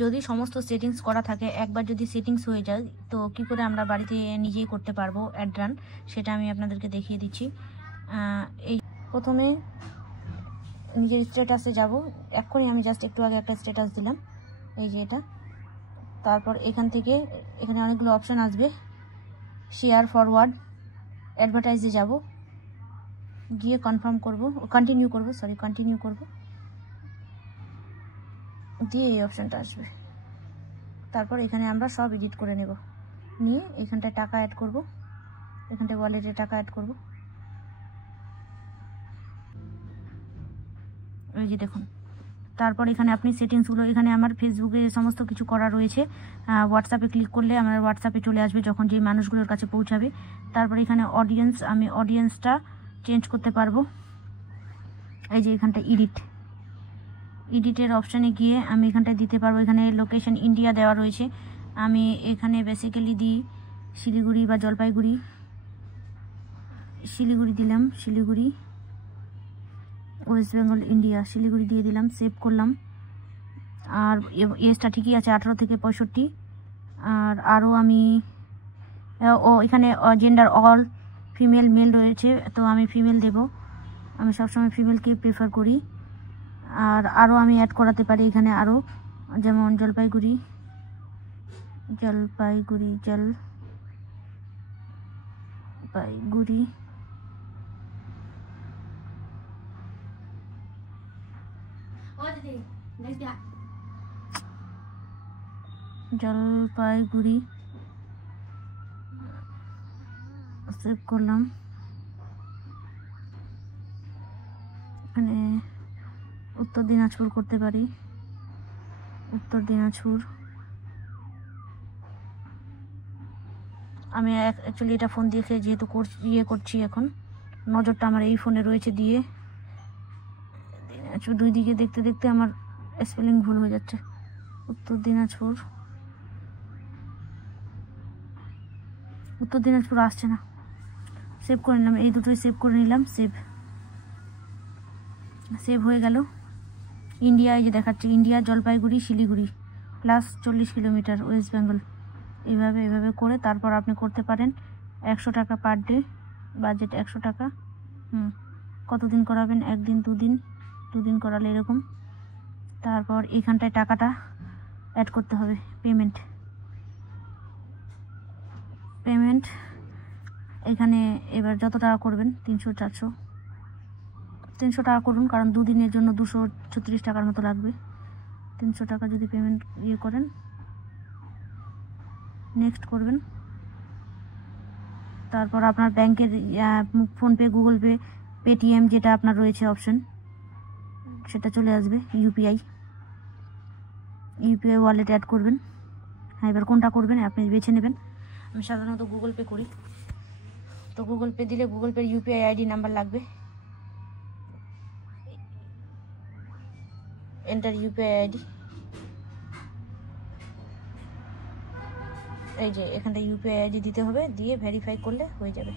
যদি সমস্ত সেটিংস করা থাকে, একবার যদি সেটিংস হয়ে যায় তো কি করে আমরা বাড়িতে নিজেই করতে পারবো অ্যাড রান, সেটা আমি আপনাদেরকে দেখিয়ে দিচ্ছি। এই প্রথমে নিজের স্ট্যাটাসে যাব। এক্ষুনি আমি জাস্ট একটু আগে একটা স্ট্যাটাস দিলাম, এই যে এটা। তারপর এখান থেকে এখানে অনেকগুলো অপশান আসবে, শেয়ার, ফরওয়ার্ড, অ্যাডভার্টাইজে যাব, গিয়ে কন্টিনিউ করব, দিয়ে এই অপশানটা আসবে। তারপর এখানে আমরা সব এডিট করে নেব, নিয়ে এখানটায় টাকা অ্যাড করব, এখানটায় ওয়ালেটে টাকা অ্যাড করব। এই যে দেখুন। তারপর এখানে আপনি সেটিংসগুলো, এখানে আমার ফেসবুকে সমস্ত কিছু করা রয়েছে। হোয়াটসঅ্যাপে ক্লিক করলে আমার হোয়াটসঅ্যাপে চলে আসবে যখন যে মানুষগুলোর কাছে পৌঁছাবে। তারপর এখানে অডিয়েন্স, আমি অডিয়েন্সটা চেঞ্জ করতে পারবো। এই যে এখানটা এডিটের অপশানে গিয়ে আমি এখানটায় দিতে পারবো। এখানে লোকেশন ইন্ডিয়া দেওয়া রয়েছে, আমি এখানে বেসিক্যালি দিই শিলিগুড়ি বা জলপাইগুড়ি। শিলিগুড়ি দিলাম, শিলিগুড়ি, ওয়েস্ট বেঙ্গল, ইন্ডিয়া, শিলিগুড়ি দিয়ে দিলাম, সেভ করলাম। আর এজটা ঠিকই আছে, 18 থেকে 65। আর আরও আমি এখানে জেন্ডার অল, ফিমেল, মেল রয়েছে, তো আমি ফিমেল দেব। আমি সবসময় ফিমেলকে প্রেফার করি। আর আরও আমি অ্যাড করাতে পারি এখানে আরও, যেমন জলপাইগুড়ি, জলপাইগুড়ি সেভ করলাম। এখানে উত্তর দিনাজপুর করতে পারি, উত্তর দিনাজপুর। আমি অ্যাকচুয়ালি এটা ফোন দিয়ে যেহেতু করছি, এখন নজরটা আমার এই ফোনে রয়েছে, দিয়ে দুই দিকে দেখতে দেখতে আমার স্পেলিং ভুল হয়ে যাচ্ছে। উত্তর দিনাজপুর আসছে না। সেভ করে নিলাম, এই দুটোই সেভ করে নিলাম। সেভ হয়ে গেল। ইন্ডিয়া, এই যে দেখাচ্ছে India, Jalpaiguri, Siliguri, plus 40 kilometre, West Bengal. এইভাবে করে তারপর আপনি করতে পারেন। 100 টাকা পার ডে, বাজেট 100 টাকা। কতদিন করাবেন? 1 দিন, 2 দিন, 2 দিন করালে এরকম। তারপর এখানটায় টাকাটা অ্যাড করতে হবে, পেমেন্ট। এখানে এবার যত টাকা করবেন, 300, 400, 300 টাকা করুন, কারণ 2 দিনের জন্য 236 টাকার মতো লাগবে। 300 টাকা যদি পেমেন্ট করেন, নেক্সট করবেন। তারপর আপনার ব্যাংকের ফোনপে, গুগল পে, পেটিএম যেটা আপনার রয়েছে অপশন, সেটা চলে আসবে। ইউপিআই ওয়ালেট অ্যাড করবেন। হ্যাঁ, এবার কোনটা করবেন আপনি বেছে নেবেন। আমি সাধারণত গুগল পে করি, তো গুগল পে দিলে গুগল পের ইউপিআই আইডি নাম্বার লাগবে। এন্টার ইউপিআই আইডি, এই যে এখানটা ইউপিআই আইডি দিতে হবে, দিয়ে ভেরিফাই করলে হয়ে যাবে।